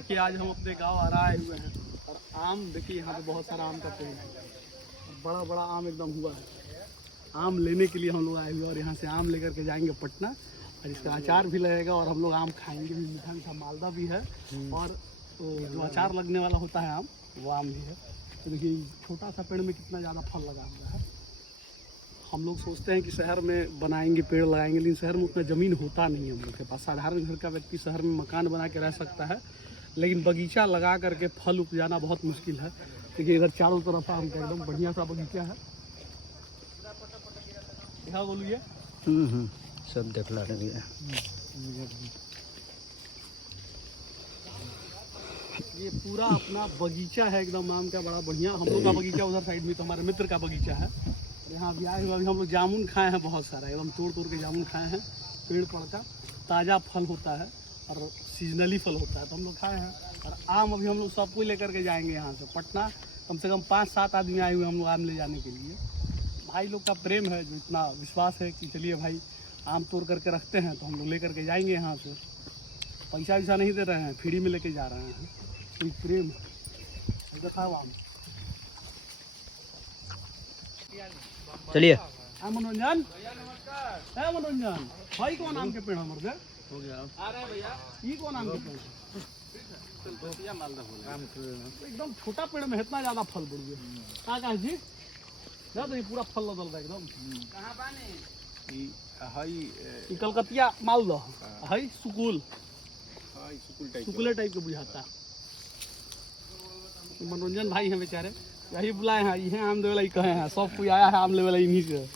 देखिए आज हम अपने गांव आरा आए हुए हैं और आम देखिए यहाँ पे बहुत सारा आम का पेड़ है, बड़ा बड़ा आम एकदम हुआ है। आम लेने के लिए हम लोग आए हुए और यहाँ से आम लेकर के जाएंगे पटना और इसका अचार भी लगेगा और हम लोग आम खाएंगे भी। मीठा मीठा मालदा भी है और जो अचार लगने वाला होता है आम वो आम भी है। तो देखिए छोटा सा पेड़ में कितना ज़्यादा फल लगा हुआ है। हम लोग सोचते हैं कि शहर में बनाएंगे पेड़ लगाएंगे, लेकिन शहर में उतना ज़मीन होता नहीं है हम लोग के पास। साधारण घर का व्यक्ति शहर में मकान बना के रह सकता है, लेकिन बगीचा लगा करके फल उपजाना बहुत मुश्किल है। देखिए इधर चारों तरफ आम का एकदम बढ़िया सा बगीचा है। क्या बोलिए? सब देख ला रही है। ये पूरा अपना बगीचा है एकदम आम का, बड़ा बढ़िया। हम लोग का बगीचा उधर साइड में, तो हमारे मित्र का बगीचा है। यहाँ भी आए हुए अभी हम लोग जामुन खाए हैं, बहुत सारा एकदम तोड़ तोड़ के जामुन खाए हैं। पेड़ पर का ताज़ा फल होता है और सीजनली फल होता है, तो हम लोग खाए हैं। और आम अभी हम लोग सबको लेकर के जाएंगे यहाँ से पटना। कम से कम 5-7 आदमी आए हुए हम लोग आम ले जाने के लिए। भाई लोग का प्रेम है, जो इतना विश्वास है कि चलिए भाई आम तोड़ करके रखते हैं, तो हम लोग लेकर के जाएंगे यहाँ से। पैसा वैसा नहीं दे रहे हैं, फ्री में लेके जा रहे हैं। कोई प्रेम है। दिखाओ आम। चलिए मनोरंजन है, मनोरंजन भाई कौन आम के पेड़ हमर दे हो गया। अरे भैया ये कौन आम के पेड़ है? मालदा एकदम छोटा पेड़ में इतना ज्यादा फल बढ़ गया। कहाँ जी ना, तो ये पूरा फल लदल रहा एकदम। कहाँ पानी हाई कलकतिया मालदा हाई सुकुल सुकुले टाइप के बुझाता। मनोरंजन भाई हैं बेचारे, यही बुलाए हैं, ये आम देवे ला कहे हैं। सब कोई आया है आम लेवे ला इन्हीं से।